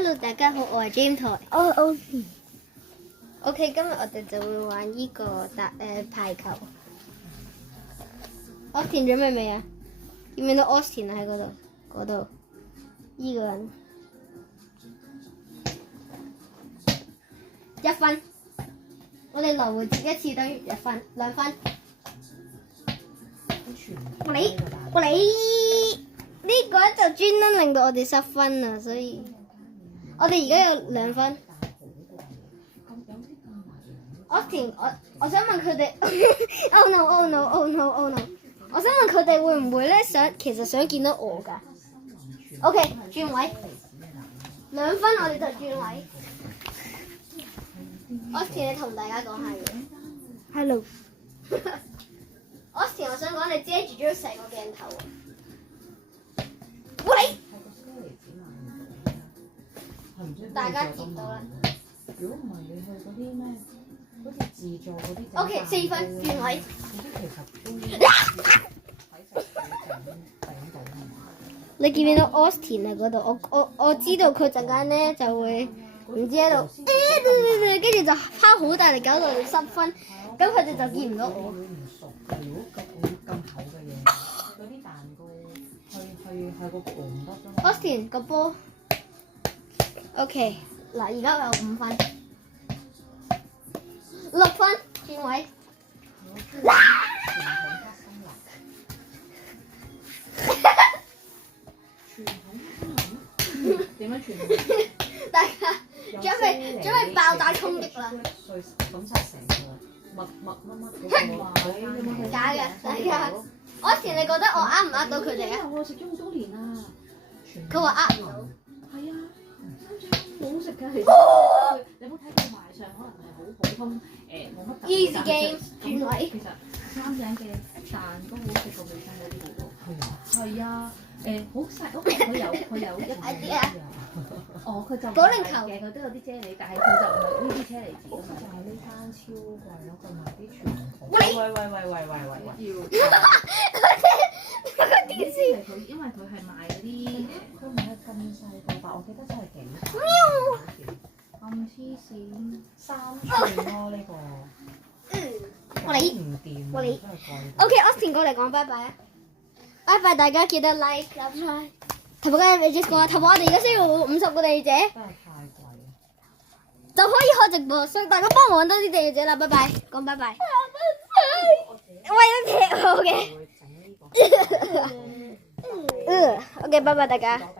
Hello， 大家好，我係 James 台。OK， 今日我哋就會玩呢個排球。Austin 準備未啊？見唔見到 Austin 喺嗰度？呢個人1分，我哋來回接一次等於1分，2分。我你呢個就專登令到我哋失分啊，所以我哋而家有2分。Austin， 我想問佢哋，Oh no oh no oh no oh no！ 我想問佢哋會唔會咧其實想見到我㗎 ？OK， 轉位，2分我哋就轉位。Austin， 你同大家講下嘢。Hello。Austin， 我想講你遮住咗成個鏡頭啊！喂！大家見到啦。如果唔係你去嗰啲咩，好似自助嗰啲。OK， 4分轉位。你見唔見到 Austin 喺嗰度？我知道佢陣間咧就會唔知喺度，跟住就拋好大力搞到失分，咁佢哋就見唔到我。如果咁厚嘅嘢，嗰啲蛋糕去個盤得啫嘛。Austin 個波 ，OK， 嗱而家我有5分，6分轉位。點樣傳統？大家準備爆炸衝擊啦！咁晒成個乜假嘅，大家。Austin， 你覺得我呃唔呃到佢哋啊？我食咗好多年啦。佢話呃唔到。係啊，好好食㗎，其實。你冇睇佢賣相，可能係好普通，冇乜特別。Easy game 轉位。其實3隻嘅蛋糕好食過美心嗰啲好多。係啊。係啊，好細，佢有一啲。哦，佢就保齡球嘅，佢都有啲啫喱，但係佢就唔係呢啲車厘子啊嘛。就係呢間超貴咯，佢賣啲傳統。喂！個電視。因為佢係賣嗰啲，佢唔係咁細個吧？我記得真係幾大。咁黐線，3寸咯呢個。我哋唔掂。我哋 OK，Austin 過嚟講拜拜啊！拜拜，大家記得 like、subscribe。頭先你 just 講啊，頭我哋而家需要50個訂閱者，真係太貴。就可以開直播，所以大家幫我揾多啲訂閱者啦，拜拜，講拜拜。喂，OK，好嘅。OK，拜拜大家。